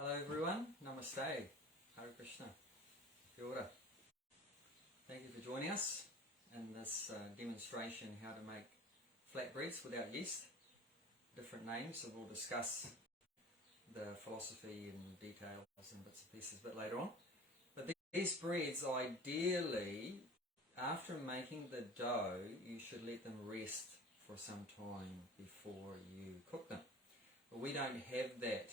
Hello everyone, Namaste, Hare Krishna, Kia ora. Thank you for joining us in this demonstration how to make flatbreads without yeast. Different names, so we'll discuss the philosophy and details and bits and pieces a bit later on. But these breads, ideally, after making the dough, you should let them rest for some time before you cook them. But we don't have that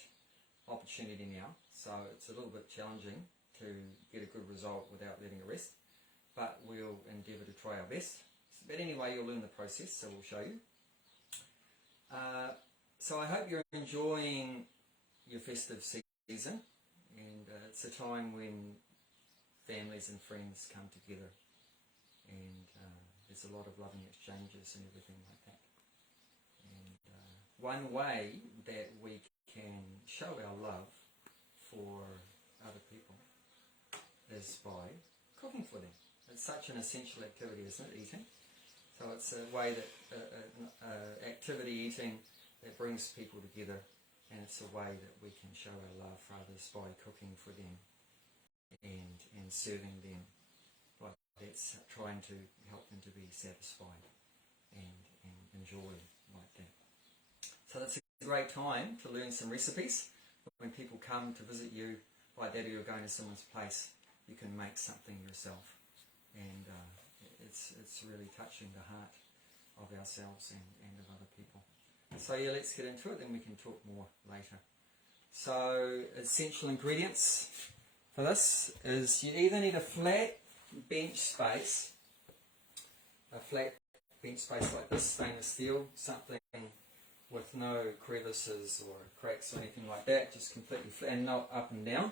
opportunity now, so it's a little bit challenging to get a good result without letting it rest, but we'll endeavour to try our best. But anyway, you'll learn the process, so we'll show you. So I hope you're enjoying your festive season, and it's a time when families and friends come together, and there's a lot of loving exchanges and everything like that. And one way that we can show our love for other people is by cooking for them. It's such an essential activity, isn't it, eating? So it's a way that activity eating that brings people together, and it's a way that we can show our love for others by cooking for them and serving them. Like that's trying to help them to be satisfied and enjoy like that. So that's a great time to learn some recipes. When people come to visit you like that, or you're going to someone's place, you can make something yourself, and it's really touching the heart of ourselves and of other people. So yeah, let's get into it, then we can talk more later. So essential ingredients for this is you either need a flat bench space like this, stainless steel, something with no crevices or cracks or anything like that, just completely flat and not up and down.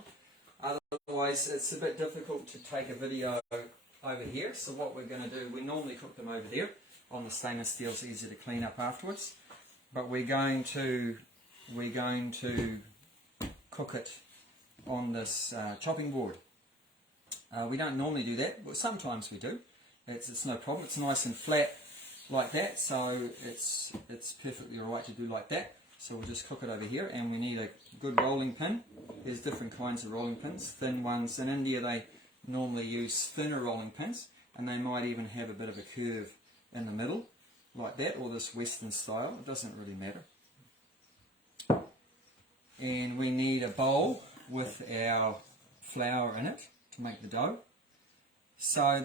Otherwise it's a bit difficult to take a video over here, so what we're going to do, we normally cook them over there on the stainless steel, it's easy to clean up afterwards, but we're going to cook it on this chopping board. We don't normally do that, but sometimes we do. It's no problem, it's nice and flat like that, so it's perfectly alright to do like that. So we'll just cook it over here, and we need a good rolling pin. There's different kinds of rolling pins, thin ones. In India they normally use thinner rolling pins, and they might even have a bit of a curve in the middle like that, or this Western style, it doesn't really matter. And we need a bowl with our flour in it to make the dough. So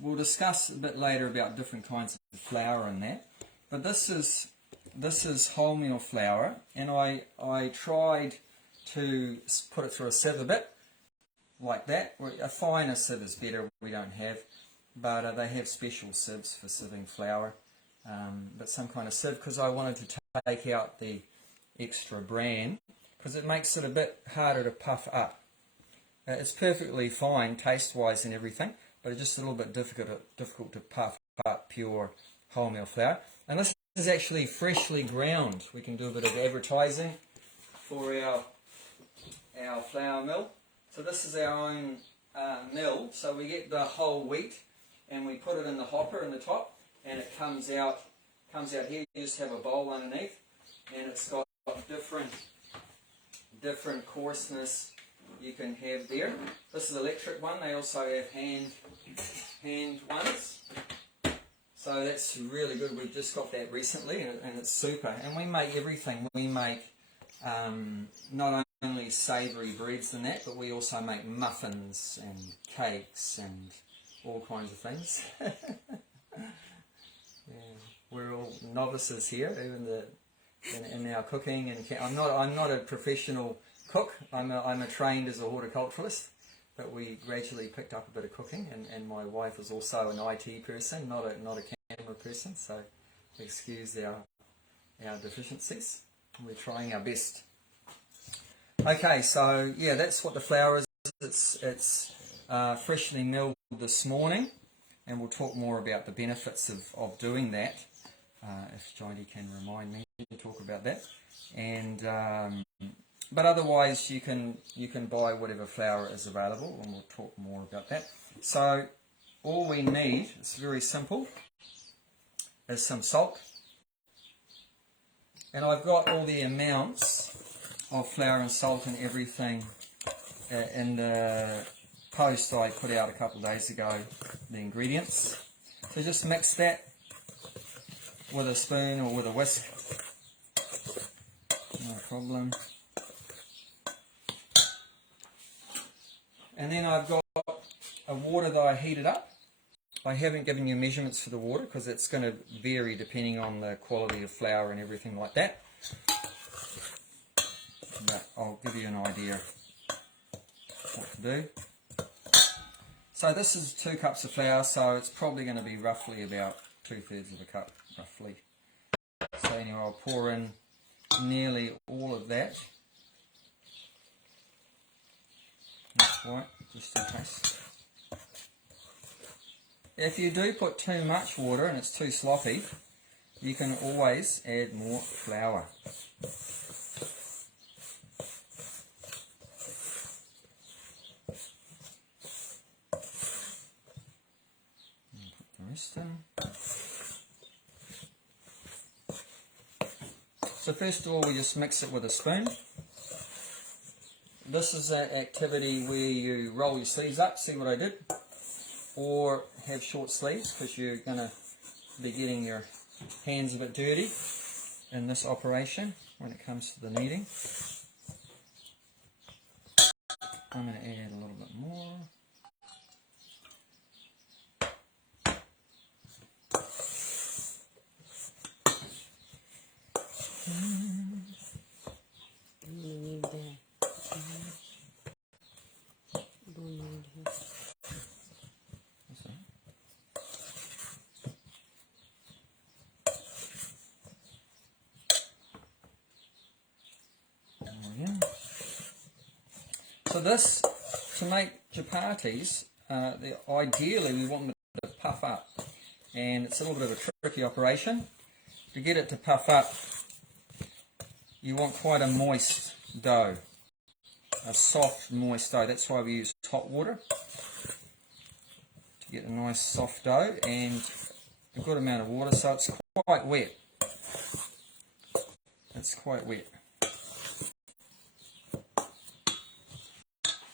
we'll discuss a bit later about different kinds of flour and that, but this is wholemeal flour, and I tried to put it through a sieve a bit like that. A finer sieve is better, we don't have, but they have special sieves for sieving flour, but some kind of sieve, because I wanted to take out the extra bran, because it makes it a bit harder to puff up. It's perfectly fine taste-wise and everything, but it's just a little bit difficult to puff up pure wholemeal flour. And this is actually freshly ground. We can do a bit of advertising for our flour mill. So this is our own mill. So we get the whole wheat and we put it in the hopper in the top, and it comes out here. You just have a bowl underneath, and it's got different coarseness you can have there. This is electric one. They also have hand ones. So that's really good. We've just got that recently, and it's super. And we make everything. We make not only savoury breads and that, but we also make muffins and cakes and all kinds of things. Yeah, we're all novices here, even in our cooking. And I'm not a professional cook. I'm trained as a horticulturalist, but we gradually picked up a bit of cooking, and my wife is also an IT person, not a camera person, so excuse our deficiencies. We're trying our best. Okay, so yeah, that's what the flour is. It's freshly milled this morning, and we'll talk more about the benefits of doing that, if Johnny can remind me to talk about that. And but otherwise you can buy whatever flour is available, and we'll talk more about that. So all we need, it's very simple, is some salt. And I've got all the amounts of flour and salt and everything in the post I put out a couple of days ago, the ingredients. So just mix that with a spoon or with a whisk, no problem. And then I've got a water that I heated up. I haven't given you measurements for the water because it's going to vary depending on the quality of flour and everything like that. But I'll give you an idea what to do. So this is 2 cups of flour, so it's probably going to be roughly about 2/3 of a cup, roughly. So anyway, I'll pour in nearly all of that. Not quite, just in case. If you do put too much water and it's too sloppy, you can always add more flour. Put the rest in. So first of all, we just mix it with a spoon. This is an activity where you roll your sleeves up, see what I did, or have short sleeves because you're going to be getting your hands a bit dirty in this operation when it comes to the kneading. I'm going to add a little bit more. So this, to make chapatis, ideally we want them to puff up, and it's a little bit of a tricky operation. To get it to puff up, you want quite a moist dough, a soft moist dough. That's why we use hot water, to get a nice soft dough and a good amount of water, so it's quite wet. It's quite wet.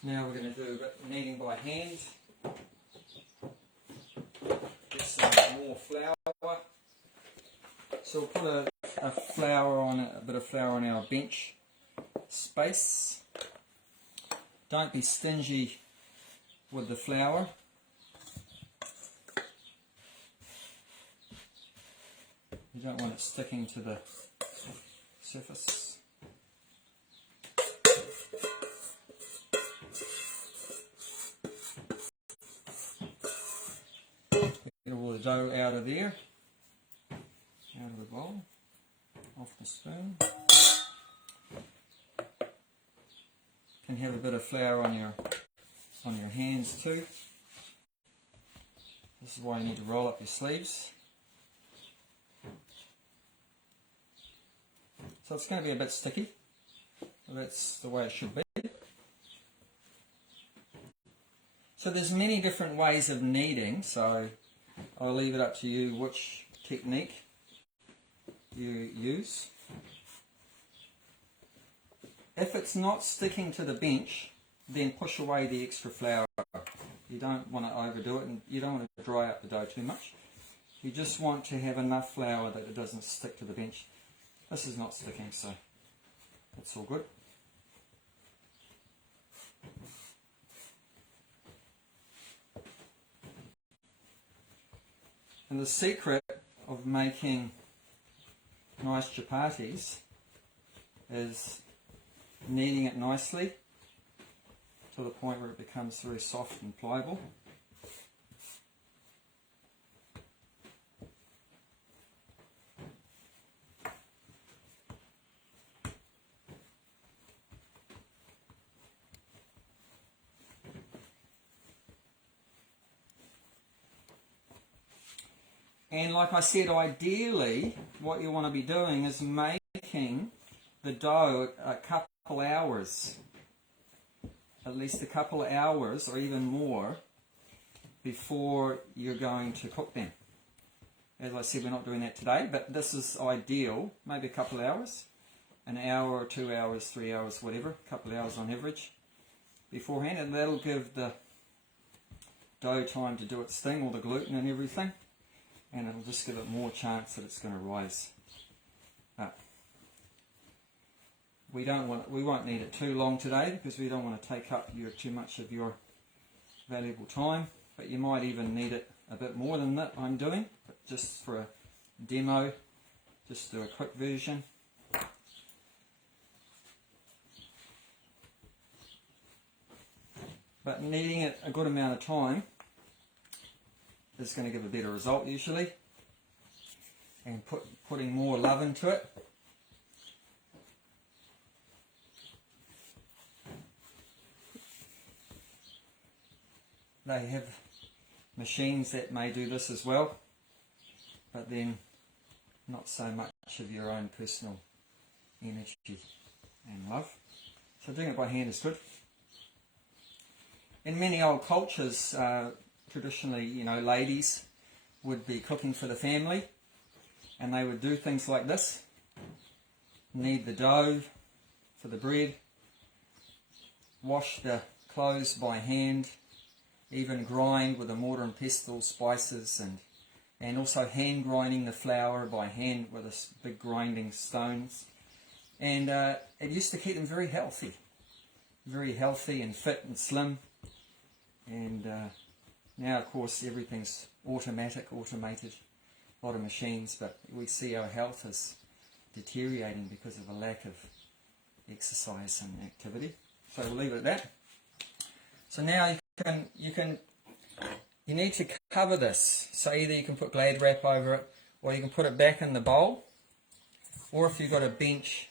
Now we're going to do a bit of kneading by hand. Get some more flour. So we'll put a bit of flour on our bench space. Don't be stingy with the flour. You don't want it sticking to the surface. Get all the dough out of there, out of the bowl, off the spoon. You can have a bit of flour on your hands too. This is why you need to roll up your sleeves. So it's going to be a bit sticky. Well, that's the way it should be. So there's many different ways of kneading, so I'll leave it up to you which technique you use. If it's not sticking to the bench, then push away the extra flour. You don't want to overdo it, and you don't want to dry up the dough too much. You just want to have enough flour that it doesn't stick to the bench. This is not sticking, so that's all good. And the secret of making nice chapatis is kneading it nicely to the point where it becomes very soft and pliable. And like I said, ideally what you want to be doing is making the dough a couple hours, at least a couple of hours or even more before you're going to cook them. As I said, we're not doing that today, but this is ideal, maybe a couple of hours. an hour or 2 hours, 3 hours, whatever, a couple of hours on average beforehand, and that'll give the dough time to do its thing, all the gluten and everything, and it'll just give it more chance that it's going to rise up. We won't need it too long today because we don't want to take up too much of your valuable time, but you might even need it a bit more than that I'm doing, but just for a demo, just do a quick version. But kneading it a good amount of time is going to give a better result usually, and putting more love into it. They have machines that may do this as well, but then not so much of your own personal energy and love. So doing it by hand is good. In many old cultures, traditionally, ladies would be cooking for the family, and they would do things like this: knead the dough for the bread, wash the clothes by hand, even grind with a mortar and pestle spices, and also hand grinding the flour by hand with this big grinding stones. And it used to keep them very healthy and fit and slim. And now, of course, everything's automated, a lot of machines, but we see our health is deteriorating because of a lack of exercise and activity. So we'll leave it at that. So now you need to cover this. So either you can put Glad wrap over it, or you can put it back in the bowl, or if you've got a bench,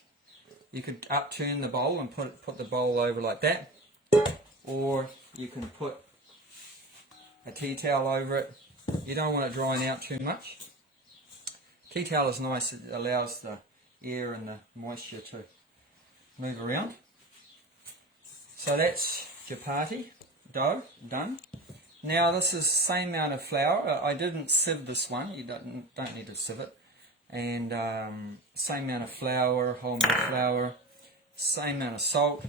you could upturn the bowl and put the bowl over like that, or you can put a tea towel over it. You don't want it drying out too much. Tea towel is nice, it allows the air and the moisture to move around. So that's chapati dough done. Now this is the same amount of flour. I didn't sieve this one, you don't need to sieve it. And same amount of flour, whole milk flour, same amount of salt.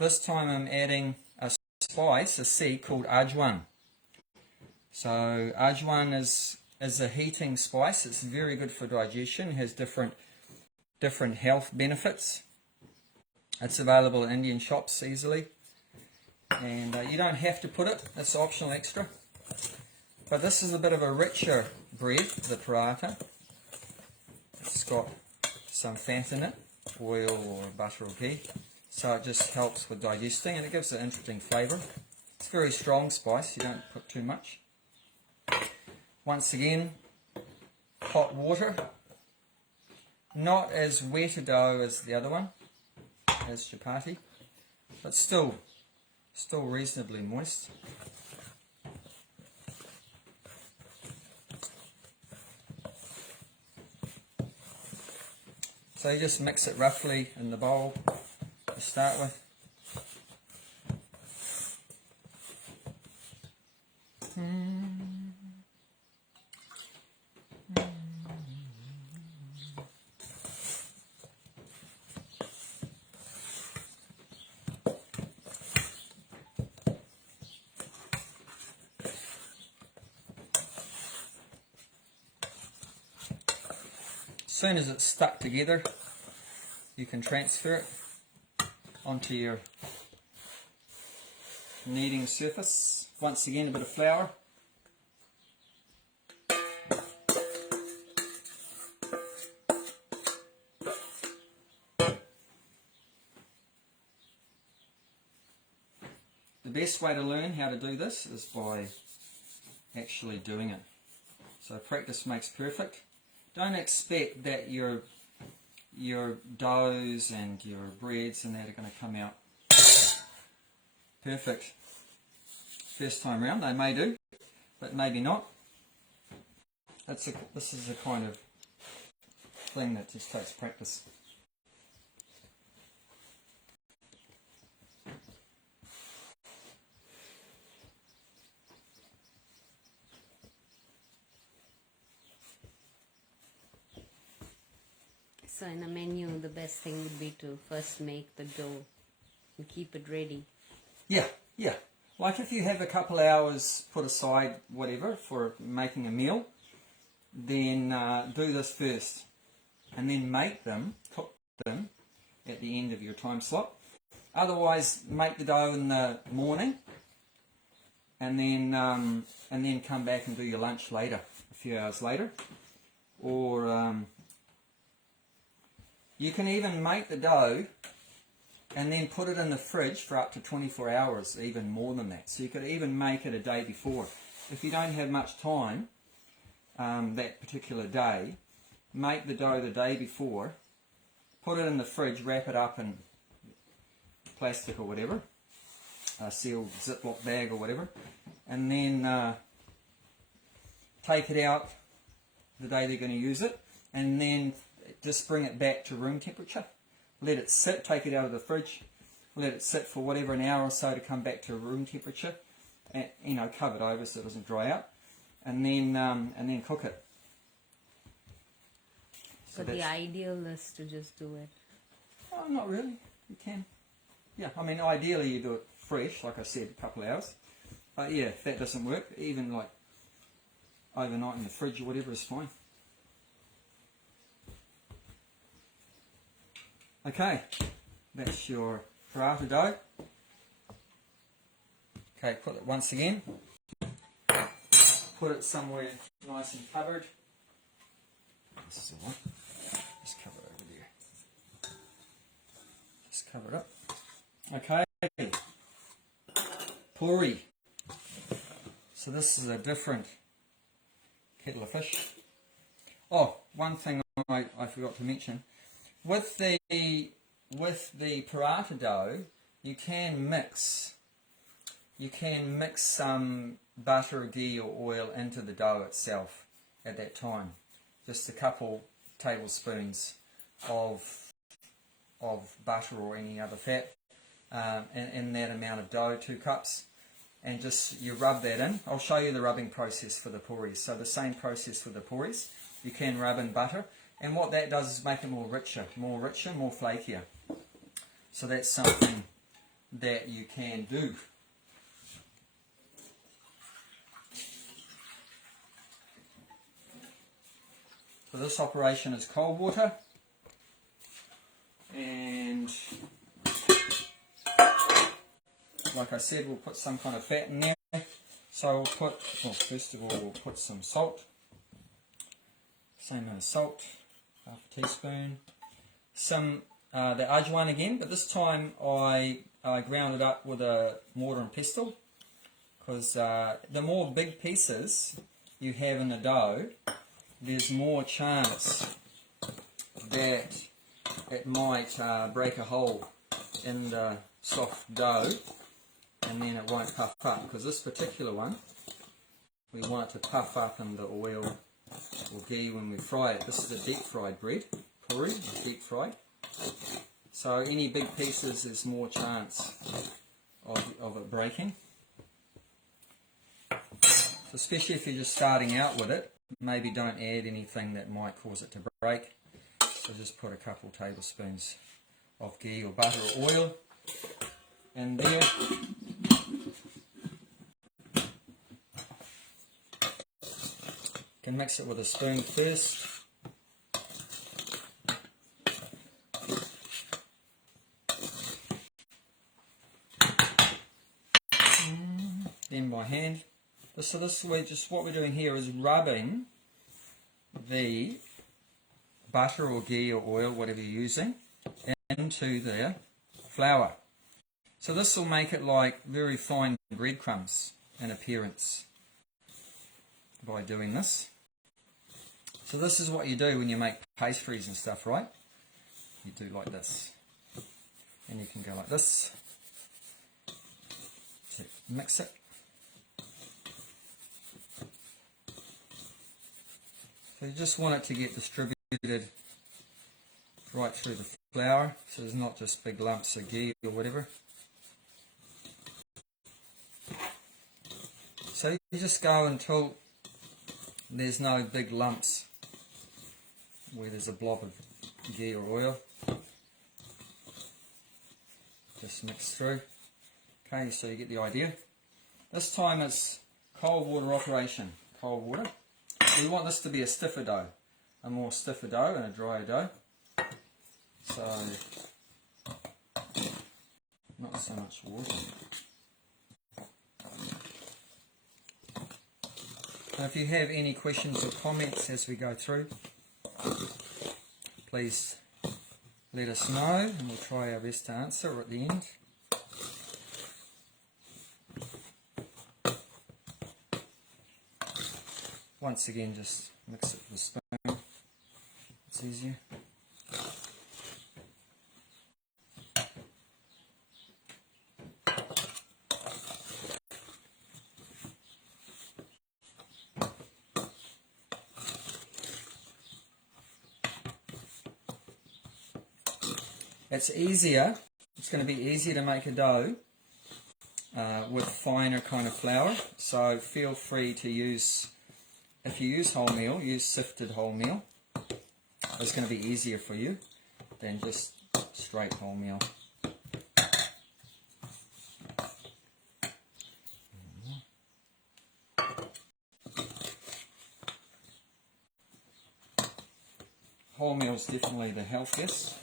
This time I'm adding a spice, a seed called ajwan. So ajwan is a heating spice. It's very good for digestion, has different health benefits. It's available in Indian shops easily, and you don't have to put it, it's optional extra. But this is a bit of a richer bread, the paratha. It's got some fat in it, oil or butter or ghee, so it just helps with digesting, and it gives an interesting flavour. It's very strong spice, you don't put too much. Once again, hot water, not as wet a dough as the other one, as chapati, but still reasonably moist. So you just mix it roughly in the bowl to start with. As soon as it's stuck together, you can transfer it onto your kneading surface. Once again, a bit of flour. The best way to learn how to do this is by actually doing it. So practice makes perfect. Don't expect that your doughs and your breads and that are going to come out perfect first time round. They may do, but maybe not. This is a kind of thing that just takes practice. So in a menu, the best thing would be to first make the dough and keep it ready. Yeah, yeah. Like if you have a couple hours put aside, whatever, for making a meal, then do this first. And then make them, cook them at the end of your time slot. Otherwise, make the dough in the morning and then come back and do your lunch later, a few hours later. Or you can even make the dough and then put it in the fridge for up to 24 hours, even more than that. So you could even make it a day before. If you don't have much time that particular day, make the dough the day before, put it in the fridge, wrap it up in plastic or whatever, a sealed Ziploc bag or whatever, and then take it out the day they're going to use it, and then just bring it back to room temperature. Let it sit, take it out of the fridge, let it sit for whatever, an hour or so to come back to room temperature, and, cover it over so it doesn't dry out, and then cook it. So but the ideal is to just do it. Oh, not really. You can. Yeah, I mean, ideally you do it fresh, like I said, a couple of hours. But yeah, if that doesn't work, even like overnight in the fridge or whatever is fine. Okay, that's your paratha dough. Okay, put it once again. Put it somewhere nice and covered. This is the one. Just cover it over there. Just cover it up. Okay. Poori. So this is a different kettle of fish. Oh, one thing I forgot to mention. With the paratha dough, you can mix some butter, ghee or oil into the dough itself at that time. Just a couple tablespoons of butter or any other fat in that amount of dough, 2 cups, and just you rub that in. I'll show you the rubbing process for the pooris. So the same process for the pooris. You can rub in butter, and what that does is make it more richer, more flakier. So that's something that you can do. So this operation is cold water, and like I said, we'll put some kind of fat in there. So first of all, we'll put some salt, same amount of salt, half a teaspoon. Some the ajwain again, but this time I ground it up with a mortar and pestle, because the more big pieces you have in the dough, there's more chance that it might break a hole in the soft dough, and then it won't puff up, because this particular one, we want it to puff up in the oil or ghee when we fry it. This is a deep fried bread, poori, deep fried. So any big pieces, there's more chance of it breaking. So especially if you're just starting out with it, maybe don't add anything that might cause it to break. So just put a couple tablespoons of ghee or butter or oil in there. You can mix it with a spoon first. Then by hand. So this way, just what we're doing here is rubbing the butter or ghee or oil, whatever you're using, into the flour. So this will make it like very fine breadcrumbs in appearance by doing this. So this is what you do when you make pastries and stuff, right? You do like this. And you can go like this to mix it. So you just want it to get distributed right through the flour, so there's not just big lumps of ghee or whatever. So you just go until there's no big lumps where there's a blob of ghee or oil. Just mix through. Okay, so you get the idea. This time it's cold water operation. Cold water. We want this to be a stiffer dough. A more stiffer dough and a drier dough. So, not so much water. Now if you have any questions or comments as we go through, please let us know and we'll try our best to answer at the end. Once again, just mix it with a spoon. It's easier. It's easier, it's going to be easier to make a dough with finer kind of flour, so feel free to use, if you use wholemeal, use sifted wholemeal. It's going to be easier for you than just straight wholemeal. Wholemeal is definitely the healthiest,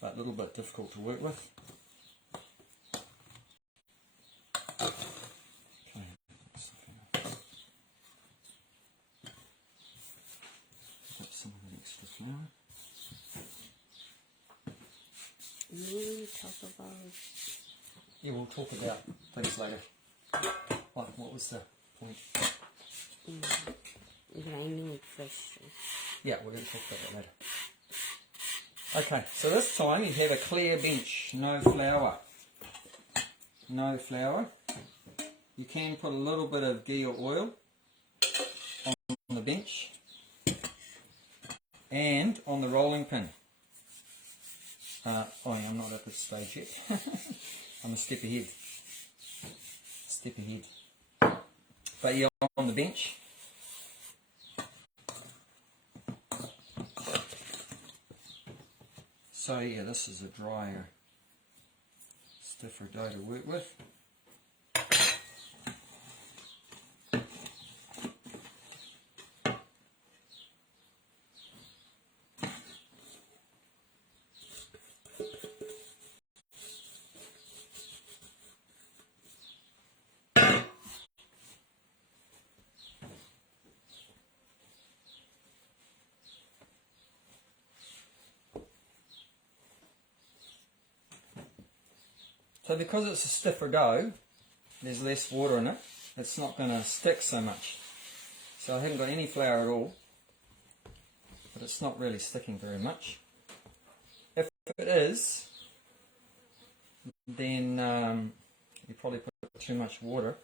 but a little bit difficult to work with. Okay. Put some of the extra flour. We talk about... Yeah, we'll talk about things later. Like, what was the point? Grinding it fresh. Yeah, we're going to talk about that later. Okay, so this time you have a clear bench, no flour. No flour. You can put a little bit of ghee or oil on the bench and on the rolling pin. I'm not at this stage yet. I'm a step ahead. Step ahead. But yeah, on the bench. So yeah, this is a drier, stiffer dough to work with. So because it's a stiffer dough, there's less water in it, it's not going to stick so much. So I haven't got any flour at all, but it's not really sticking very much. If it is, then you probably put too much water,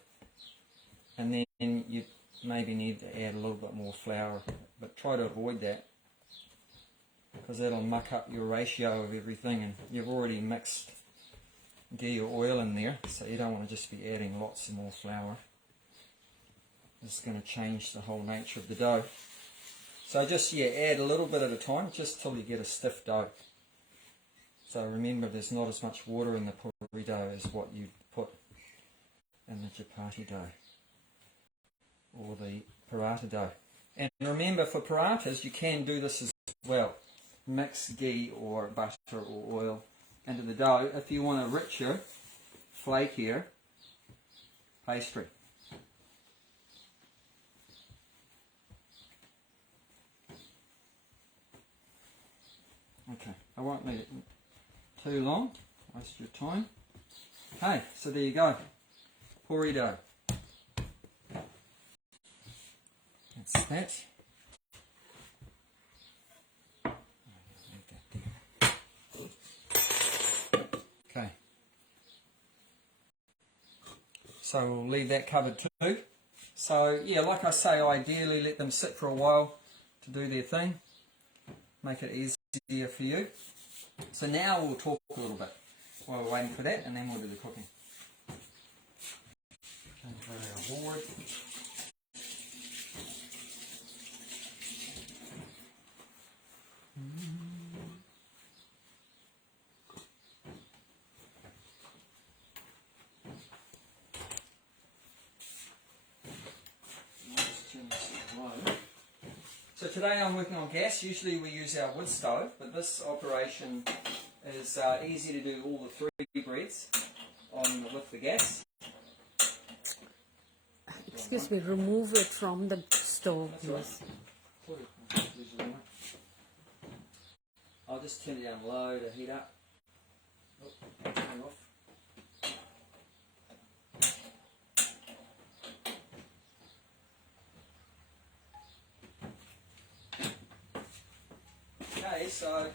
and then you maybe need to add a little bit more flour, but try to avoid that, because that'll muck up your ratio of everything, and you've already mixed ghee or oil in there, so you don't want to just be adding lots more flour. It's going to change the whole nature of the dough. So just add a little bit at a time, just till you get a stiff dough. So remember, there's not as much water in the poori dough as what you put in the chappati dough or the paratha dough. And remember, for parathas you can do this as well. Mix ghee or butter or oil into the dough if you want a richer, flakier pastry. Okay, I won't leave it too long, waste your time. Okay, so there you go, poori dough. That's that. Okay, so we'll leave that covered too. So yeah, like I say, ideally let them sit for a while to do their thing, make it easier for you. So now we'll talk a little bit while we're waiting for that, and then we'll do the cooking. Okay, our board. So today I'm working on gas. Usually we use our wood stove, but this operation is easy to do all the 3 breads with the gas. Excuse me, remove it from the stove. That's right. I'll just turn it down low to heat up. Oh, turn it off. Okay, so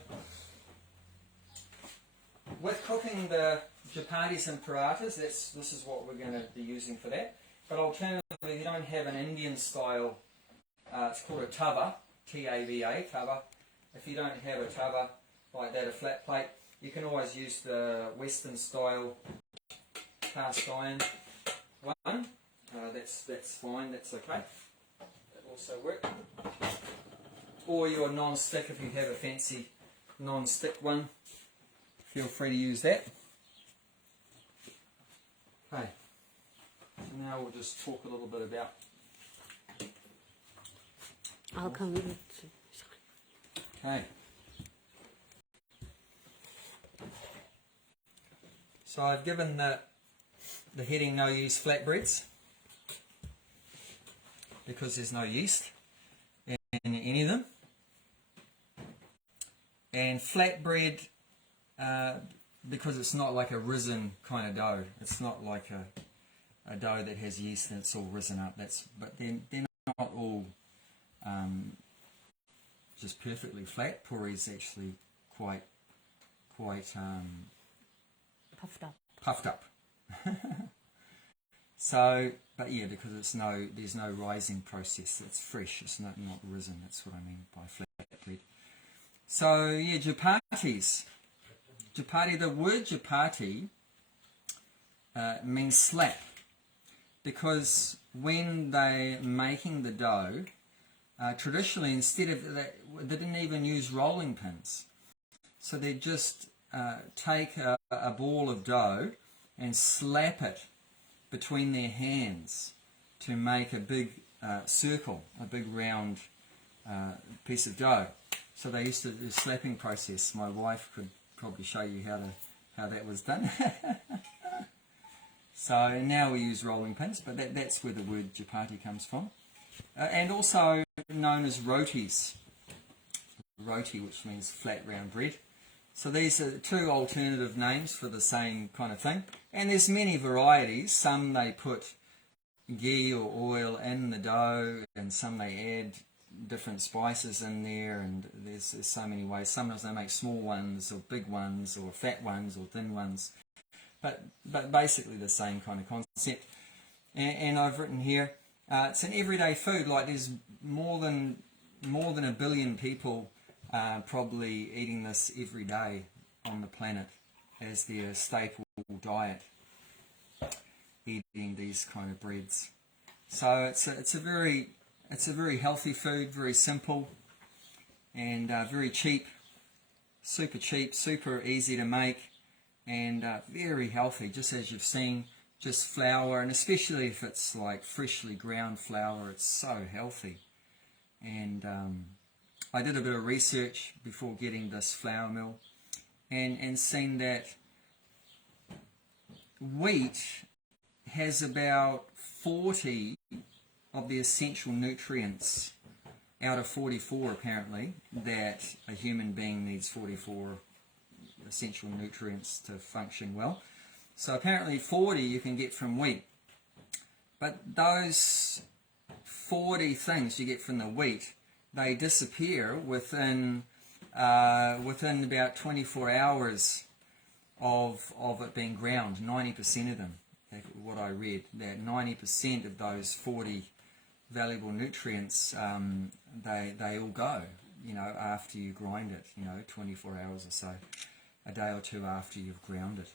with cooking the chapatis and parathas, this is what we're going to be using for that. But alternatively, if you don't have an Indian style, it's called a tava, T-A-V-A, tava. If you don't have a tava like that, a flat plate, you can always use the Western style cast iron one. That's fine, that's okay. That also works. Or your non-stick, if you have a fancy non-stick one, feel free to use that. Okay, so now we'll just talk a little bit about. I'll come with. Okay. So I've given the heading no yeast flatbreads because there's no yeast in any of them. And flatbread because it's not like a risen kind of dough. It's not like a dough that has yeast and it's all risen up. But they're not all just perfectly flat. Poori is actually quite puffed up. So, but yeah, because there's no rising process. It's fresh. It's not risen. That's what I mean by flatbread. So yeah, chapatis. Chapati. The word chapati means slap, because when they're making the dough, traditionally instead of that, they didn't even use rolling pins. So they just take a ball of dough and slap it between their hands to make a big circle, a big round piece of dough. So they used to do the slapping process. My wife could probably show you how that was done. So now we use rolling pins, but that's where the word chapati comes from. And also known as rotis. Roti, which means flat round bread. So these are 2 alternative names for the same kind of thing. And there's many varieties. Some they put ghee or oil in the dough, and some they add different spices in there, and there's so many ways. Sometimes they make small ones or big ones or fat ones or thin ones. But basically the same kind of concept. And I've written here, it's an everyday food. Like there's more than 1 billion people probably eating this every day on the planet as their staple diet, eating these kind of breads. So it's a very healthy food, very simple, and very cheap, super easy to make, and very healthy. Just as you've seen, just flour, and especially if it's like freshly ground flour, it's so healthy. And I did a bit of research before getting this flour mill, and seen that wheat has about 40 of the essential nutrients out of 44, apparently, that a human being needs 44 essential nutrients to function well. So apparently 40 you can get from wheat. But those 40 things you get from the wheat, they disappear within about 24 hours of it being ground. 90% of them, what I read, that 90% of those 40 valuable nutrients, they all go, after you grind it, 24 hours or so, a day or 2 after you've ground it,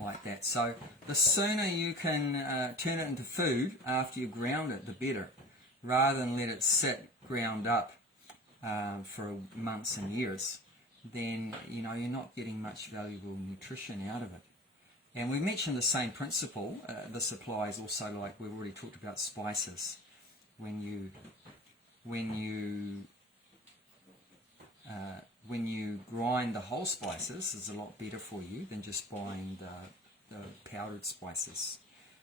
like that. So the sooner you can turn it into food after you've ground it, the better, rather than let it sit ground up for months and years. Then you're not getting much valuable nutrition out of it. And we mentioned the same principle. This applies also, like we've already talked about, spices. When when you grind the whole spices, it's a lot better for you than just buying the powdered spices,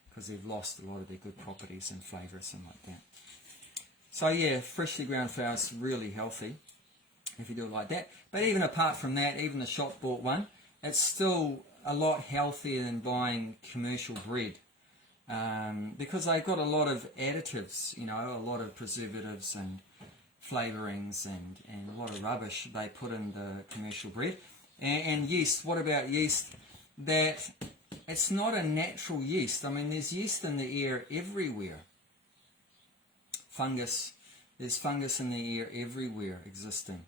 because they've lost a lot of their good properties and flavours and like that. So yeah, freshly ground flour is really healthy if you do it like that. But even apart from that, even the shop bought one, it's still a lot healthier than buying commercial bread, because they've got a lot of additives, you know, a lot of preservatives and flavourings and a lot of rubbish they put in the commercial bread. And yeast, what about yeast? That it's not a natural yeast. I mean, there's yeast in the air everywhere. Fungus, there's fungus in the air everywhere existing.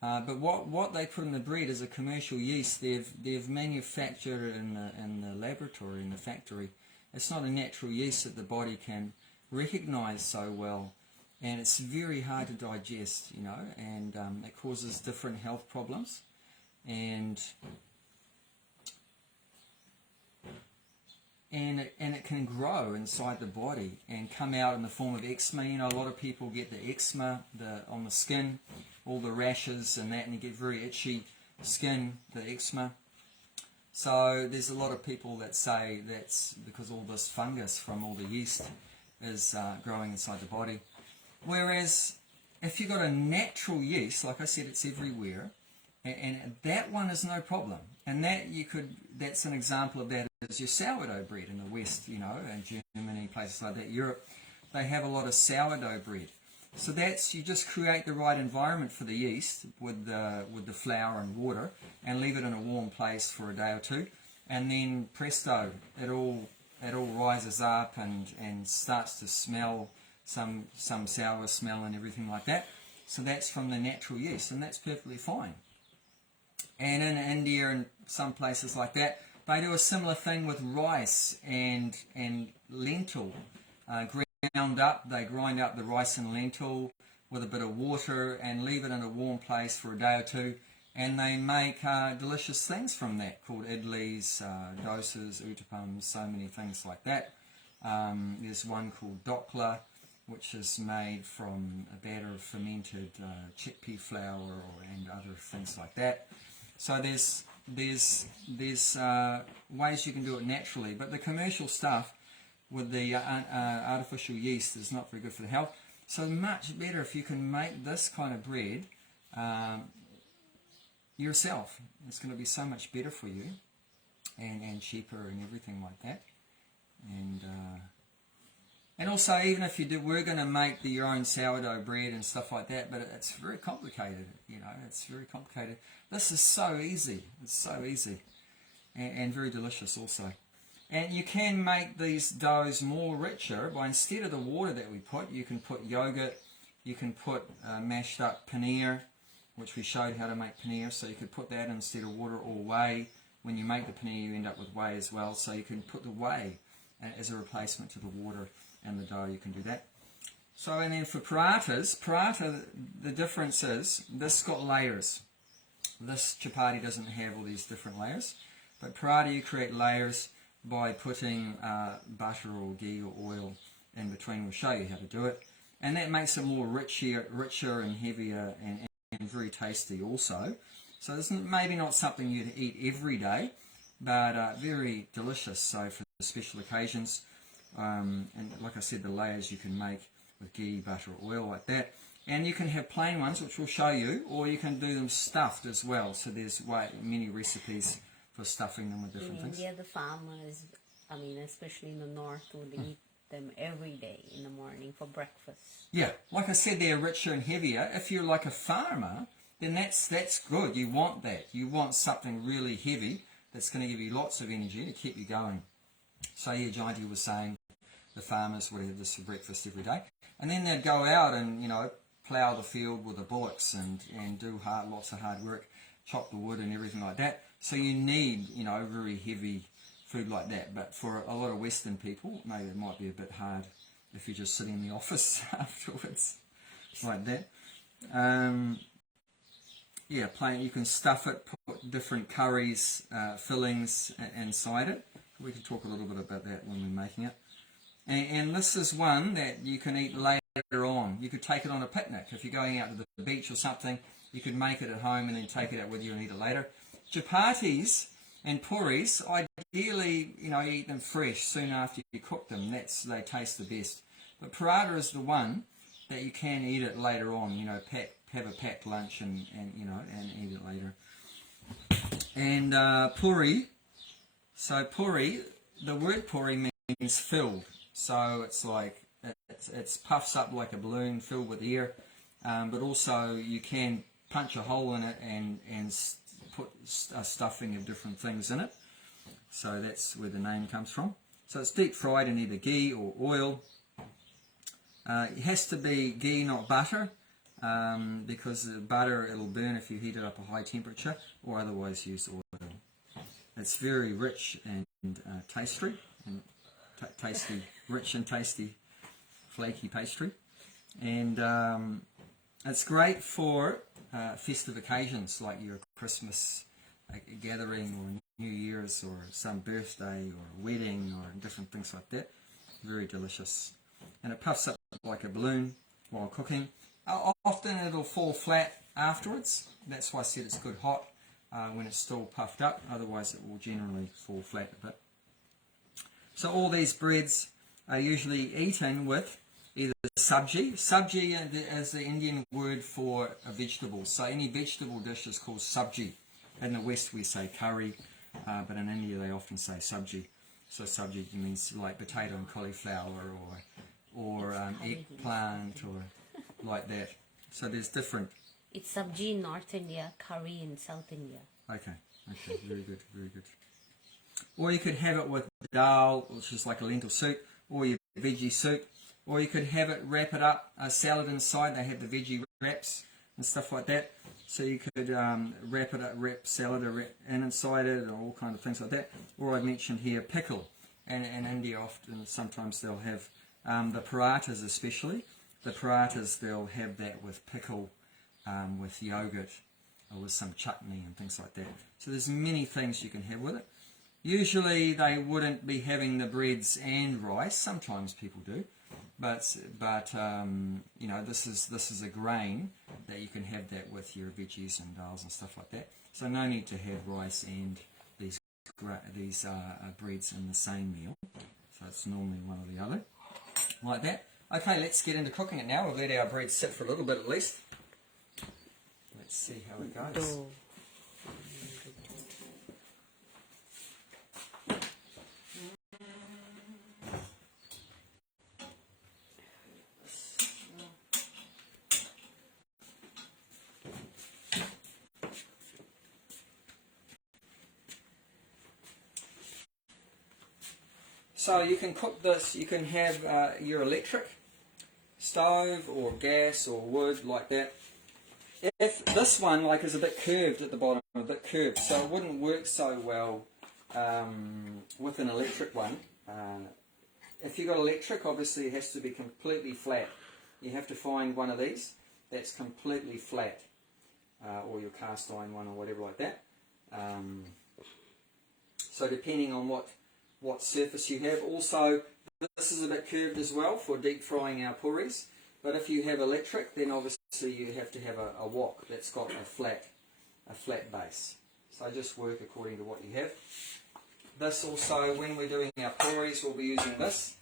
But what they put in the bread is a commercial yeast. They've manufactured it in the laboratory, in the factory. It's not a natural yeast that the body can recognise so well, and it's very hard to digest, you know, and it causes different health problems, and it can grow inside the body and come out in the form of eczema. You know, a lot of people get the eczema on the skin, all the rashes and that, and you get very itchy skin, the eczema. So there's a lot of people that say that's because all this fungus from all the yeast is growing inside the body. Whereas if you've got a natural yeast, like I said, it's everywhere, and that one is no problem. And that's an example of that is your sourdough bread in the West, you know, and Germany, places like that, Europe, they have a lot of sourdough bread. So you just create the right environment for the yeast with the flour and water, and leave it in a warm place for a day or two, and then presto, it all rises up and starts to smell some sour smell and everything like that. So that's from the natural yeast, and that's perfectly fine. And in India and some places like that, they do a similar thing with rice and lentil. Ground up, they grind up the rice and lentil with a bit of water and leave it in a warm place for a day or two, and they make delicious things from that called idlis, dosas, uttapams, so many things like that. There's one called dokla, which is made from a batter of fermented chickpea flour and other things like that. So there's ways you can do it naturally, but the commercial stuff with the artificial yeast is not very good for the health. So much better if you can make this kind of bread yourself. It's going to be so much better for you, and cheaper and everything like that. And also, even if we're going to make your own sourdough bread and stuff like that, but it's very complicated, you know, it's very complicated. This is so easy, it's so easy, and very delicious also. And you can make these doughs more richer by, instead of the water that we put, you can put yogurt, you can put mashed up paneer, which we showed how to make paneer, so you could put that instead of water, or whey. When you make the paneer, you end up with whey as well, so you can put the whey as a replacement to the water and the dough. You can do that. So, and then for paratha, the difference is this got layers. This chapati doesn't have all these different layers, but paratha, you create layers by putting butter or ghee or oil in between. We'll show you how to do it, and that makes it more richer and heavier and very tasty also. So this is maybe not something you'd eat every day, but very delicious. So for special occasions, and like I said, the layers you can make with ghee, butter, or oil like that. And you can have plain ones, which we'll show you, or you can do them stuffed as well. So there's many recipes for stuffing them with different things. In India, the farmers, I mean, especially in the north, would eat them every day in the morning for breakfast. Yeah, like I said, they're richer and heavier. If you're like a farmer, then that's good. You want that. You want something really heavy that's going to give you lots of energy to keep you going. So yeah, Jayanti was saying the farmers would have this for breakfast every day. And then they'd go out and, you know, plough the field with the bullocks and do lots of hard work, chop the wood and everything like that. So you need, you know, very heavy food like that. But for a lot of Western people, maybe it might be a bit hard if you're just sitting in the office afterwards, like that. Yeah, plain. You can stuff it, put different curries, fillings inside it. We can talk a little bit about that when we're making it. And this is one that you can eat later later on. You could take it on a picnic. If you're going out to the beach or something, you could make it at home and then take it out with you and eat it later. Chapatis and pooris, ideally, you eat them fresh soon after you cook them. They taste the best. But paratha is the one that you can eat it later on. Have a packed lunch and eat it later. And poori. So poori, the word poori means filled. So it's like it's puffs up like a balloon filled with air. But also you can punch a hole in it and put a stuffing of different things in it. So that's where the name comes from. So it's deep fried in either ghee or oil. It has to be ghee, not butter, because the butter, it'll burn if you heat it up a high temperature, or otherwise use oil. It's very rich and tasty, rich and tasty, flaky pastry. And it's great for festive occasions like your Christmas gathering or New Year's or some birthday or a wedding or different things like that. Very delicious. And it puffs up like a balloon while cooking. Often it'll fall flat afterwards. That's why I said it's good hot when it's still puffed up. Otherwise it will generally fall flat a bit. So all these breads are usually eaten with either sabji. Sabji is the Indian word for a vegetable. So any vegetable dish is called sabji. In the West we say curry, but in India they often say sabji. So sabji means like potato and cauliflower or eggplant or like that. So there's different. It's sabji in North India, curry in South India. Okay, very good, very good. Or you could have it with dal, which is like a lentil soup, or your veggie soup. Or you could have it, wrap it up, a salad inside. They have the veggie wraps and stuff like that. So you could wrap salad inside it, and all kind of things like that. Or I mentioned here pickle. And in India often, sometimes they'll have the parathas especially. The parathas, they'll have that with pickle, with yogurt, or with some chutney and things like that. So there's many things you can have with it. Usually they wouldn't be having the breads and rice. Sometimes people do. But this is a grain that you can have that with your veggies and dals and stuff like that. So no need to have rice and these breads in the same meal. So it's normally one or the other, like that. Okay, let's get into cooking it now. We'll let our bread sit for a little bit at least. Let's see how it goes. So you can cook this, you can have your electric stove or gas or wood like that. If this one is a bit curved at the bottom, so it wouldn't work so well with an electric one. If you've got electric, obviously it has to be completely flat. You have to find one of these that's completely flat, or your cast iron one or whatever like that. So depending on what surface you have. Also, this is a bit curved as well for deep frying our pooris. But if you have electric, then obviously you have to have a wok that's got a flat base. So just work according to what you have. This also, when we're doing our pooris, we'll be using this.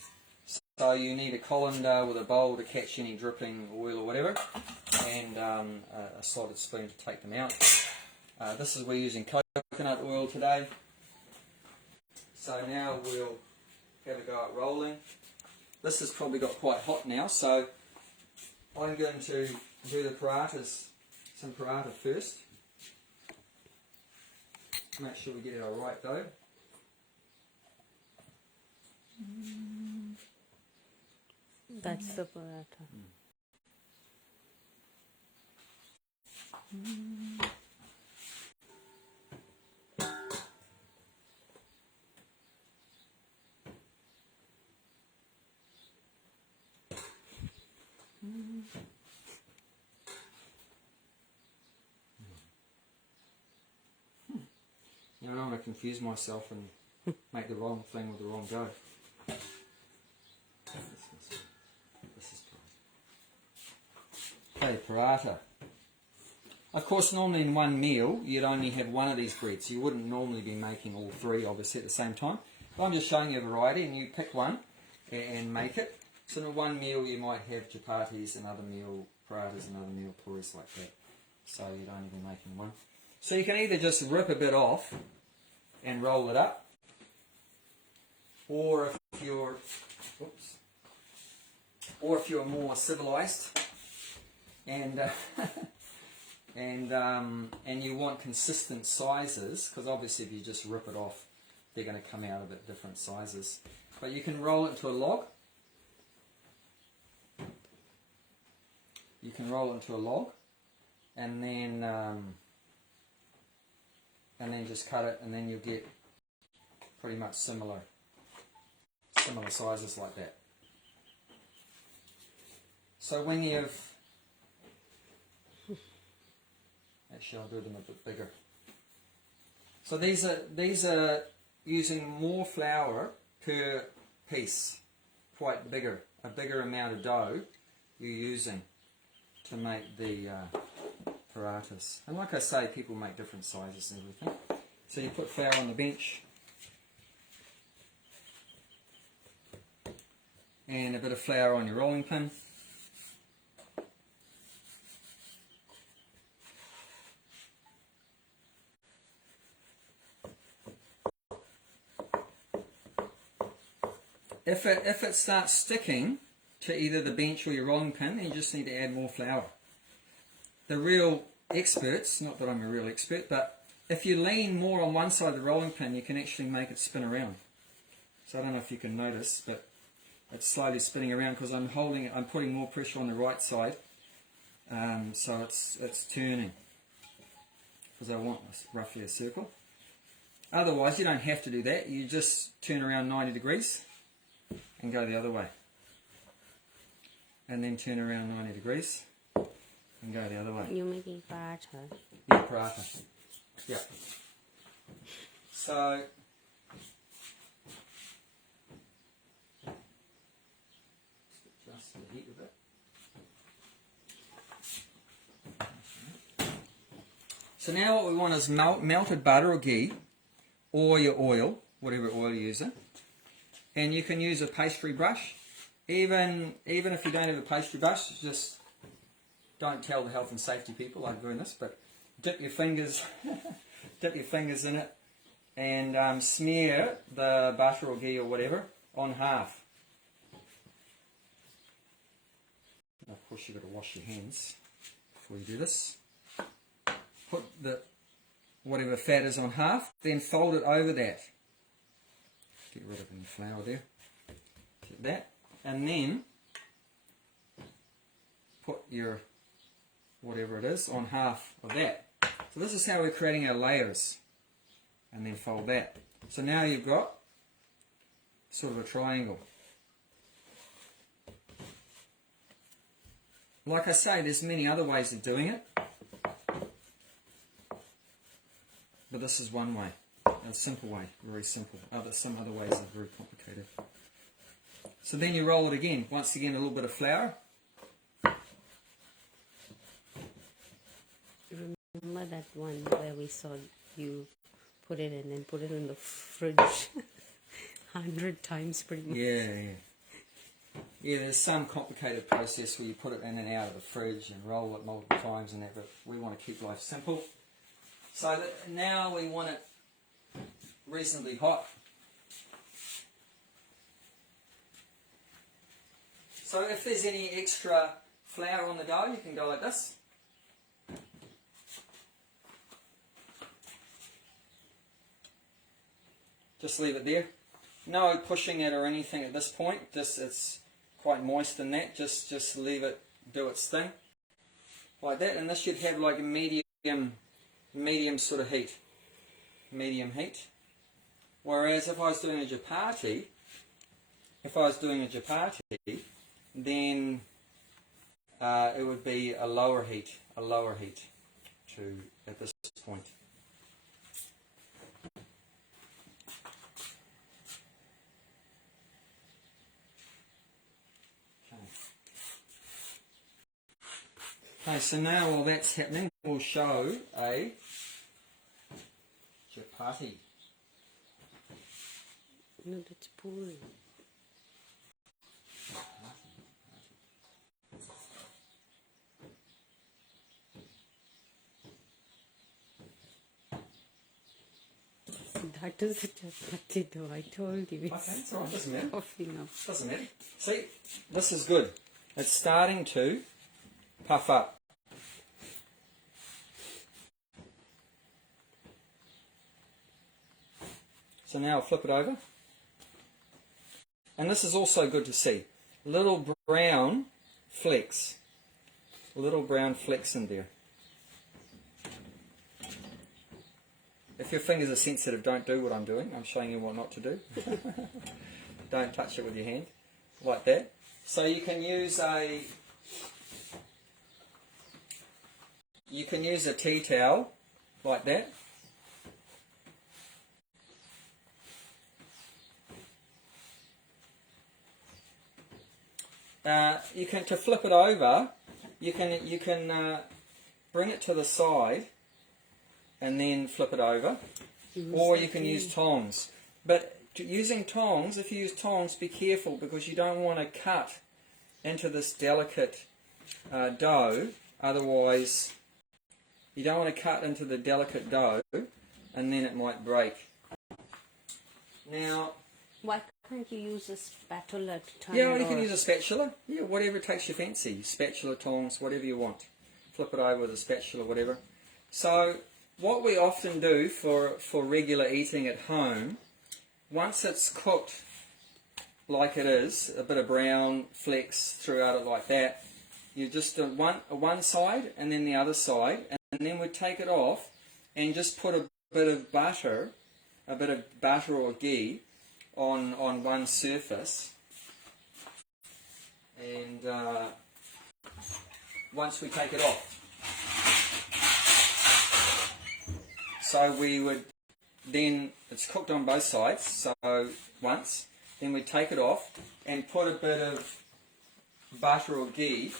So you need a colander with a bowl to catch any dripping oil or whatever, and a slotted spoon to take them out. We're using coconut oil today. So now we'll have a go at rolling. This has probably got quite hot now, so I'm going to do the parathas, some paratha first. Make sure we get it all right though. That's the paratha. I don't want to confuse myself and make the wrong thing with the wrong dough. This is Okay, paratha. Of course, normally in one meal, you'd only have one of these breads. You wouldn't normally be making all three, obviously, at the same time. But I'm just showing you a variety, and you pick one and make it. So in one meal, you might have chapatis, another meal parathas, another meal pooris like that. So you'd only be making one. So you can either just rip a bit off and roll it up, or if you're, more civilized and and you want consistent sizes, because obviously if you just rip it off, they're going to come out a bit different sizes. But you can roll it into a log. You can roll it into a log, and then just cut it, and then you'll get pretty much similar sizes like that. So when you've, actually I'll do them a bit bigger. So these are using more flour per piece, a bigger amount of dough you're using to make the parathas. And like I say, people make different sizes and everything. So you put flour on the bench, and a bit of flour on your rolling pin. If it starts sticking to either the bench or your rolling pin, then you just need to add more flour. The real experts, not that I'm a real expert, but if you lean more on one side of the rolling pin, you can actually make it spin around. So I don't know if you can notice, but it's slowly spinning around because I'm putting more pressure on the right side, so it's turning, because I want roughly a circle. Otherwise, you don't have to do that. You just turn around 90 degrees and go the other way, and then turn around 90 degrees and go the other way. You're making paratha. Yeah, paratha. Yeah. So adjust the heat a bit. So now what we want is melted butter or ghee, or your oil, whatever oil you're using. And you can use a pastry brush. Even if you don't have a pastry brush, just don't tell the health and safety people I'm doing this, but dip your fingers in it, and smear the butter or ghee or whatever on half. Of course, you've got to wash your hands before you do this. Put whatever fat is on half, then fold it over that. Get rid of any flour there. Get that. And then put your whatever it is on half of that. So this is how we're creating our layers. And then fold that. So now you've got sort of a triangle. Like I say, there's many other ways of doing it. But this is one way. A simple way, very simple. Some other ways are very complicated. So then you roll it again. Once again, a little bit of flour. Remember that one where we saw you put it and then put it in the fridge 100 times pretty much? Yeah. Yeah, there's some complicated process where you put it in and out of the fridge and roll it multiple times and that, but we want to keep life simple. So now we want it reasonably hot. So if there's any extra flour on the dough, you can go like this. Just leave it there. No pushing it or anything at this point. Just it's quite moist in that. Just leave it do its thing. Like that. And this should have like a medium sort of heat. Medium heat. Whereas if I was doing a chappati, then it would be a lower heat at this point. Okay. Okay, so now while that's happening, we'll show a chappati. No, that's poori. That is a chapati though, I told you. Okay, it's alright, doesn't matter. Coughing up. Doesn't matter. See, this is good. It's starting to puff up. So now I'll flip it over. And this is also good to see. Little brown flecks. Little brown flecks in there. If your fingers are sensitive, don't do what I'm doing. I'm showing you what not to do. Don't touch it with your hand. Like that. So you can use a tea towel like that. You can, to flip it over, you can bring it to the side and then flip it over, or you can use tongs. But using tongs, if you use tongs, be careful because you don't want to cut into this delicate dough. Otherwise, you don't want to cut into the delicate dough, and then it might break. Now, why can't you use a spatula to turn yeah, it you can over? use a spatula. Yeah, whatever takes your fancy. Spatula, tongs, whatever you want. Flip it over with a spatula, whatever. So, what we often do for regular eating at home, once it's cooked like it is, a bit of brown flecks throughout it like that, you just do one side and then the other side, and then we take it off and just put a bit of butter or ghee on one surface, and once we take it off. So we would then, it's cooked on both sides, so once, then we take it off and put a bit of butter or ghee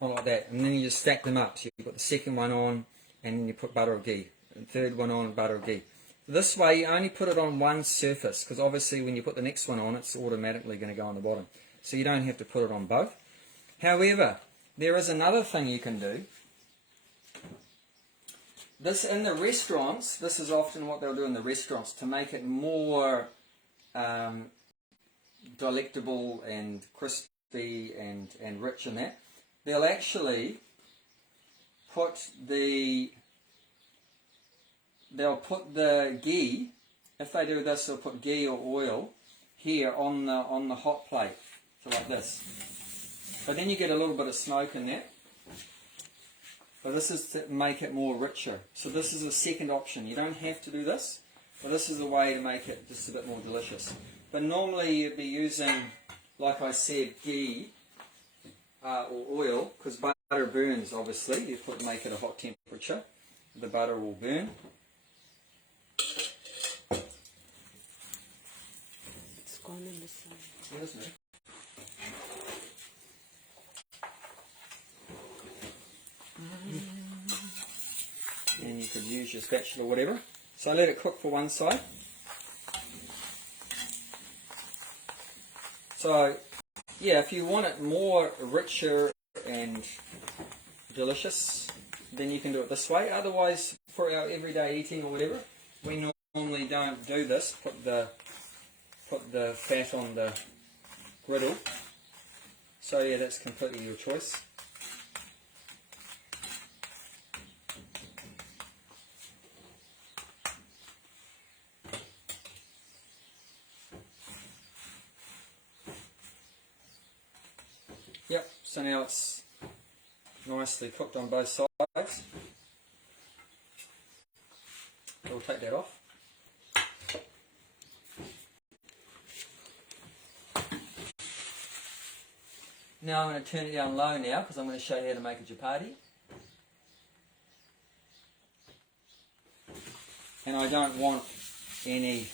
on like that, and then you just stack them up. So you put the second one on, and then you put butter or ghee, and third one on, butter or ghee. This way you only put it on one surface, because obviously when you put the next one on, it's automatically going to go on the bottom. So you don't have to put it on both. However, there is another thing you can do. This in the restaurants, this is often what they'll do in the restaurants to make it more delectable and crispy and rich in that. They'll actually put the ghee. If they do this, they'll put ghee or oil here on the hot plate, so like this. But then you get a little bit of smoke in that. But this is to make it more richer. So this is a second option. You don't have to do this, but this is a way to make it just a bit more delicious. But normally you'd be using, like I said, ghee or oil, because butter burns. Obviously, you make it a hot temperature. The butter will burn. It's gone on the side. Yeah, isn't it? And you could use your spatula or whatever. So let it cook for one side. So, yeah, if you want it more richer and delicious, then you can do it this way. Otherwise, for our everyday eating or whatever, we normally don't do this. Put the fat on the griddle. So yeah, that's completely your choice. Yep, so now it's nicely cooked on both sides. We'll take that off. Now I'm going to turn it down low now because I'm going to show you how to make a chapati. And I don't want any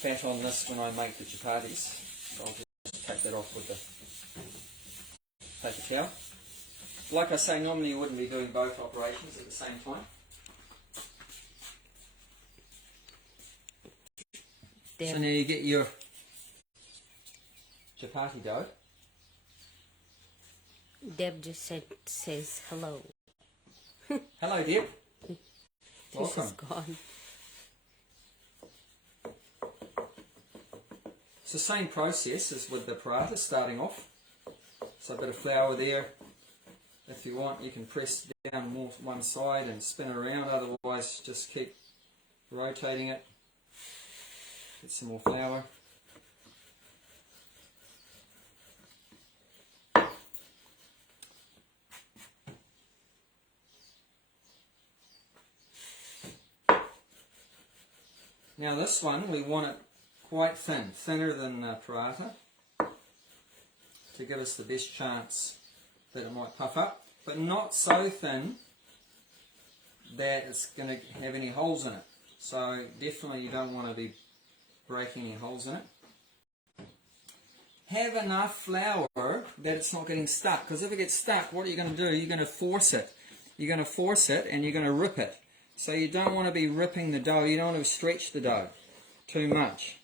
fat on this when I make the chapatis. So I'll just take that off with the paper towel. Like I say, normally you wouldn't be doing both operations at the same time. So now you get your chapati dough. Deb just says hello. Hello, Deb. Welcome. She's gone. It's the same process as with the paratha, starting off. So a bit of flour there. If you want, you can press down more one side and spin it around. Otherwise, just keep rotating it. Get some more flour. Now this one, we want it quite thin, thinner than paratha, to give us the best chance that it might puff up, but not so thin that it's going to have any holes in it. So definitely you don't want to be breaking any holes in it. Have enough flour that it's not getting stuck, because if it gets stuck, what are you going to do? You're going to force it. You're going to force it and you're going to rip it. So you don't want to be ripping the dough, you don't want to stretch the dough too much,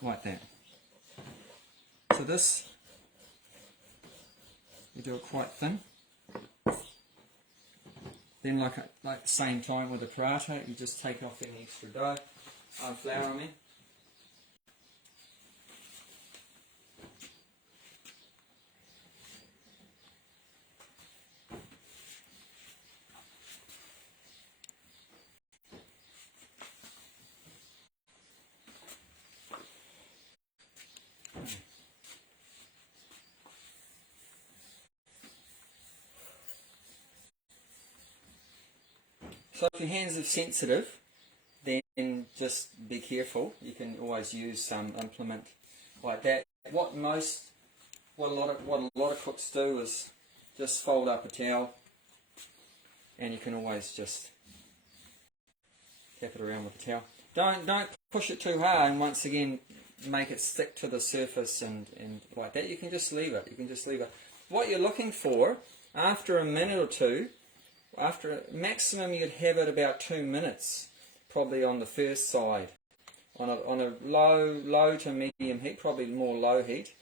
like that. So this, you do it quite thin. Then like the same time with the paratha, you just take off any extra dough, flour I mean. So if your hands are sensitive, then just be careful. You can always use some implement like that. What a lot of cooks do is just fold up a towel, and you can always just tap it around with the towel. Don't push it too hard, and once again make it stick to the surface and like that. You can just leave it. You can just leave it. What you're looking for after a minute or two. After maximum, you'd have it about 2 minutes, probably on the first side, on a low to medium heat, probably more low heat.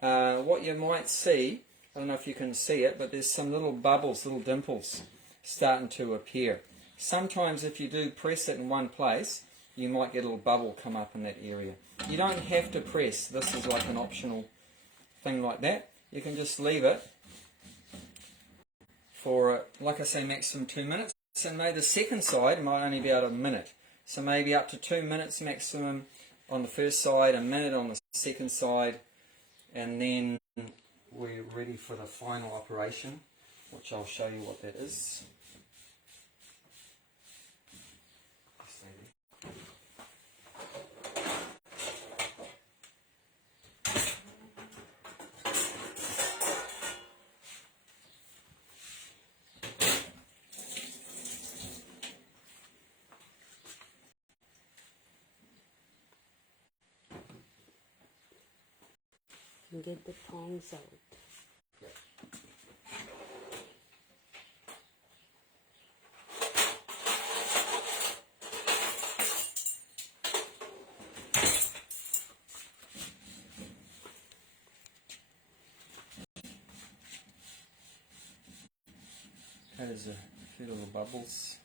What you might see, I don't know if you can see it, but there's some little bubbles, little dimples starting to appear. Sometimes if you do press it in one place, you might get a little bubble come up in that area. You don't have to press. This is like an optional thing like that. You can just leave it for, like I say, maximum 2 minutes. And maybe the second side might only be about a minute. So maybe up to 2 minutes maximum on the first side, a minute on the second side, and then we're ready for the final operation, which I'll show you what that is. And get the tongs out. There's a few little bubbles.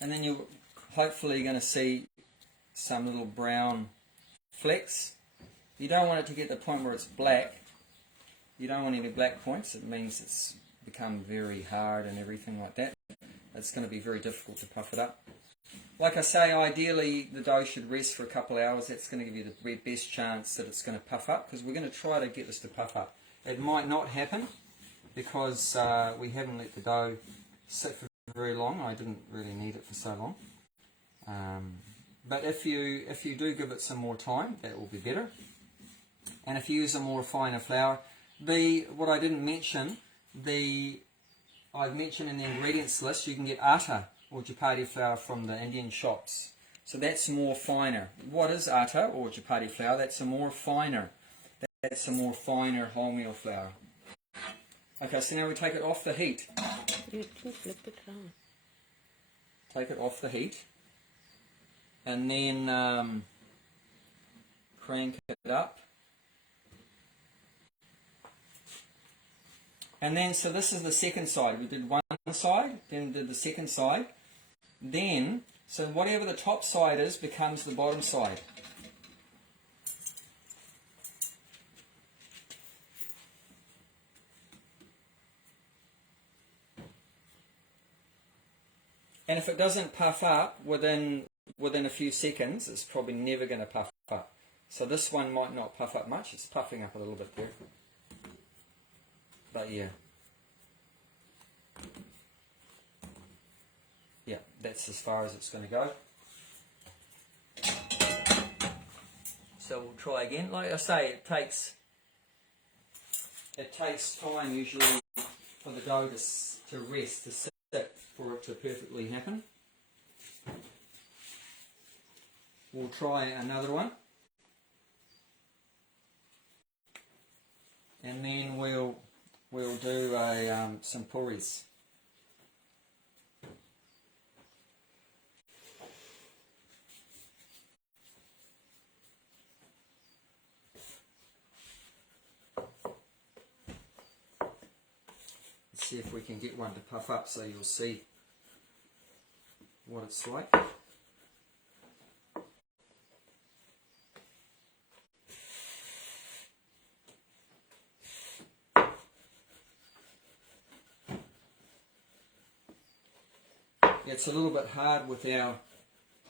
And then you're hopefully going to see some little brown flecks. You don't want it to get to the point where it's black. You don't want any black points. It means it's become very hard and everything like that. It's going to be very difficult to puff it up. Like I say, ideally the dough should rest for a couple of hours. That's going to give you the best chance that it's going to puff up, because we're going to try to get this to puff up. It might not happen because we haven't let the dough sit for very long. I didn't really need it for so long. But if you do give it some more time, that will be better. And if you use a more finer flour, what I didn't mention, I've mentioned in the ingredients list you can get atta or chapati flour from the Indian shops. So that's more finer. What is atta or chapati flour? That's a more finer wholemeal flour. Okay, so now we take it off the heat. You can flip it around. Take it off the heat, and then crank it up. And then, so this is the second side. We did one side, then did the second side. Then, so whatever the top side is becomes the bottom side. And if it doesn't puff up within a few seconds, it's probably never going to puff up. So this one might not puff up much. It's puffing up a little bit there. But yeah. Yeah, that's as far as it's going to go. So we'll try again. Like I say, it takes time usually for the dough to rest, to sit, for it to perfectly happen. We'll try another one. And then we'll do some pooris. Let's see if we can get one to puff up so you'll see what it's like. It's a little bit hard with our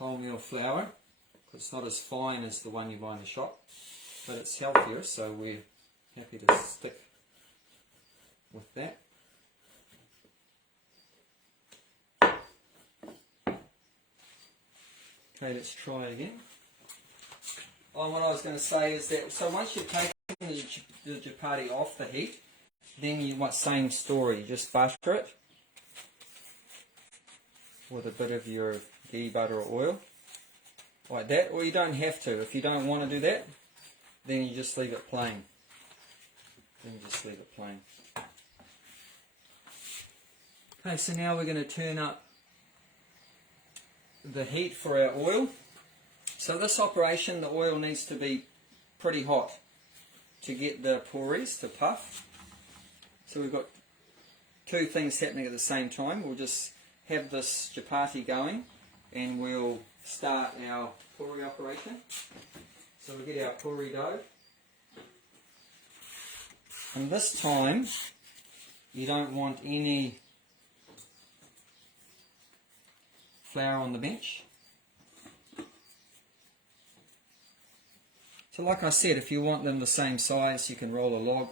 wholemeal flour because it's not as fine as the one you buy in the shop, but it's healthier, so we're happy to stick with that. Okay, let's try it again. Oh, what I was going to say is that, so once you've taken the chapati off the heat, then you want same story, you just butter it with a bit of your ghee, butter or oil, like that, or you don't have to. If you don't want to do that, then you just leave it plain. Okay, so now we're going to turn up the heat for our oil. So this operation, the oil needs to be pretty hot to get the pooris to puff. So we've got two things happening at the same time. We'll just have this chapati going and we'll start our poori operation. So we get our poori dough, and this time you don't want any flour on the bench. So like I said, if you want them the same size, you can roll a log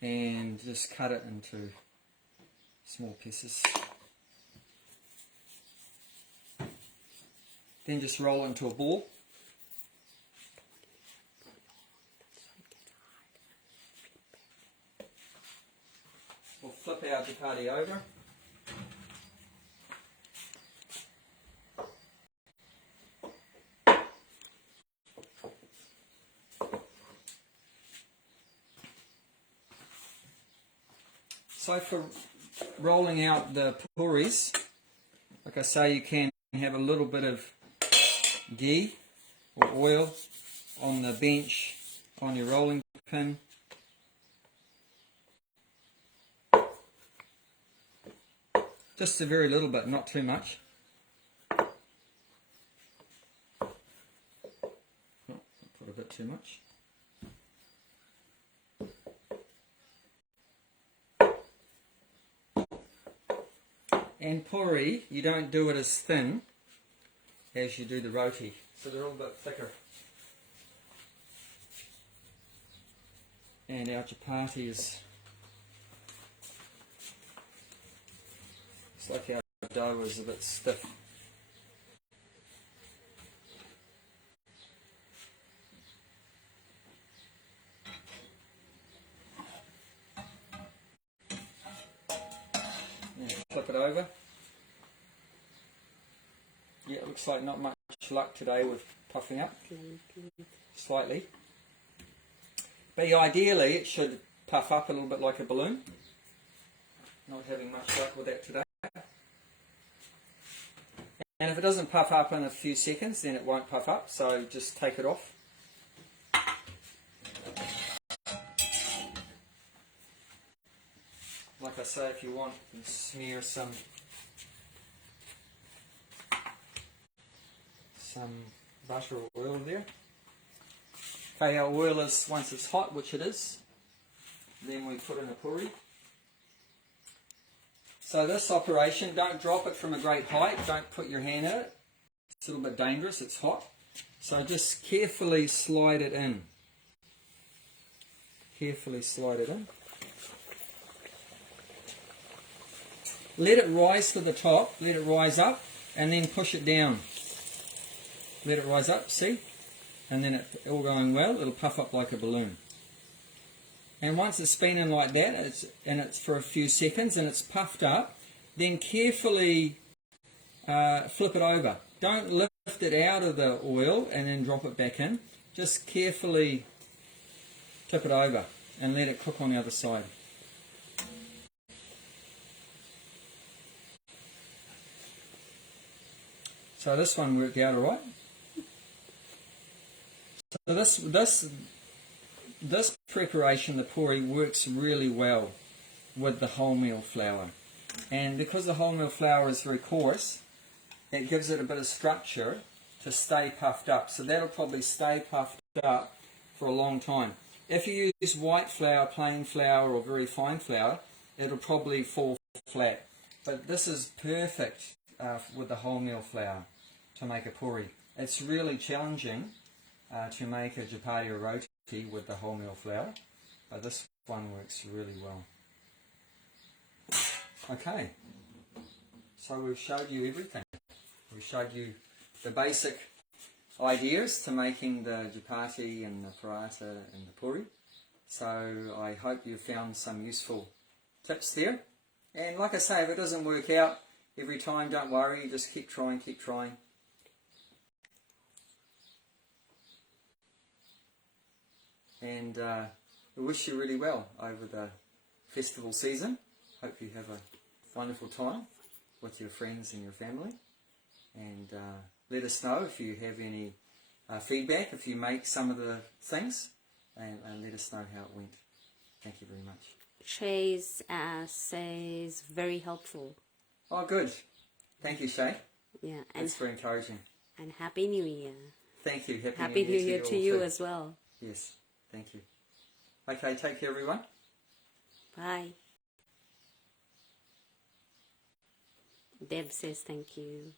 and just cut it into small pieces. Then just roll it into a ball. We'll flip our chapati over. So for rolling out the pooris, like I say, you can have a little bit of ghee or oil on the bench, on your rolling pin. Just a very little bit, not too much. Oh, I put a bit too much. And poori, you don't do it as thin as you do the roti, so they're a little bit thicker. And our chapati is, it's like our dough is a bit stiff. flip it over. Yeah, it looks like not much luck today with puffing up. Slightly. But ideally it should puff up a little bit like a balloon. Not having much luck with that today. And if it doesn't puff up in a few seconds, then it won't puff up, so just take it off. Like I say, if you want, you can smear some butter or oil there. Okay, our oil is, once it's hot, which it is, then we put in a poori. So this operation, don't drop it from a great height, don't put your hand in it. It's a little bit dangerous, it's hot. So just carefully slide it in. Carefully slide it in. Let it rise to the top, let it rise up, and then push it down. Let it rise up, see? And then it all going well, it'll puff up like a balloon. And once it's been in like that, it's for a few seconds and it's puffed up, then carefully flip it over. Don't lift it out of the oil and then drop it back in. Just carefully tip it over and let it cook on the other side. So this one worked out alright. So this preparation, the poori, works really well with the wholemeal flour. And because the wholemeal flour is very coarse, it gives it a bit of structure to stay puffed up. So that'll probably stay puffed up for a long time. If you use white flour, plain flour, or very fine flour, it'll probably fall flat. But this is perfect with the wholemeal flour to make a poori. It's really challenging to make a chappati or roti with the wholemeal flour, but this one works really well. Okay, so we've showed you everything. We've showed you the basic ideas to making the chappati and the paratha and the poori. So I hope you found some useful tips there. And like I say, if it doesn't work out every time, don't worry, just keep trying, keep trying. And we wish you really well over the festival season. Hope you have a wonderful time with your friends and your family. And let us know if you have any feedback, if you make some of the things, and let us know how it went. Thank you very much. Shay's says very helpful. Oh, good. Thank you, Shay. Yeah, That's very encouraging. And Happy New Year. Thank you. Happy New Year to you as well. Yes, thank you. Okay, take care, everyone. Bye. Deb says thank you.